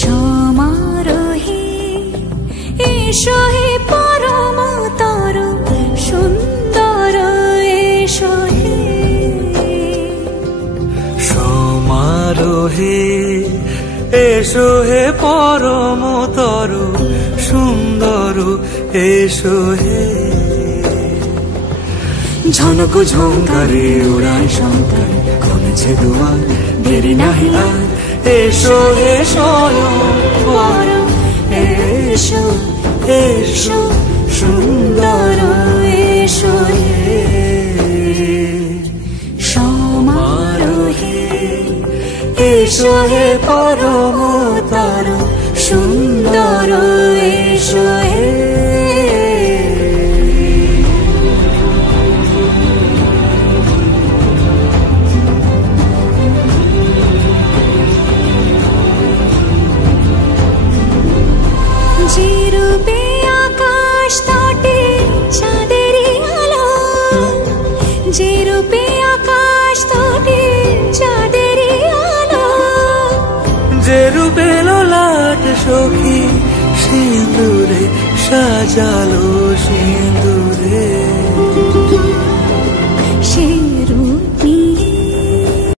সমারোহে এসো হে পরমতর সুন্দর এসো হে। সমারোহে এসো হে পরমতর সুন্দর এসো হে। ঝনক ঝঙ্কারে উড়ায় শঙ্কার খুলেছে দুয়ার, দেরি নাহি আর এসো হে স্বয়ংবর। এসো এসো সুন্দর এসো হে। সমারোহে এসো হে পরমতর সুন্দর এসো হে। যে রূপে আকাশ তটে চাঁদেরই আলো, যে রূপে আকাশ তটে চাঁদেরই আলো, যে রূপে ললাট সখী সিঁদুরে সাজালো সিঁদুরে।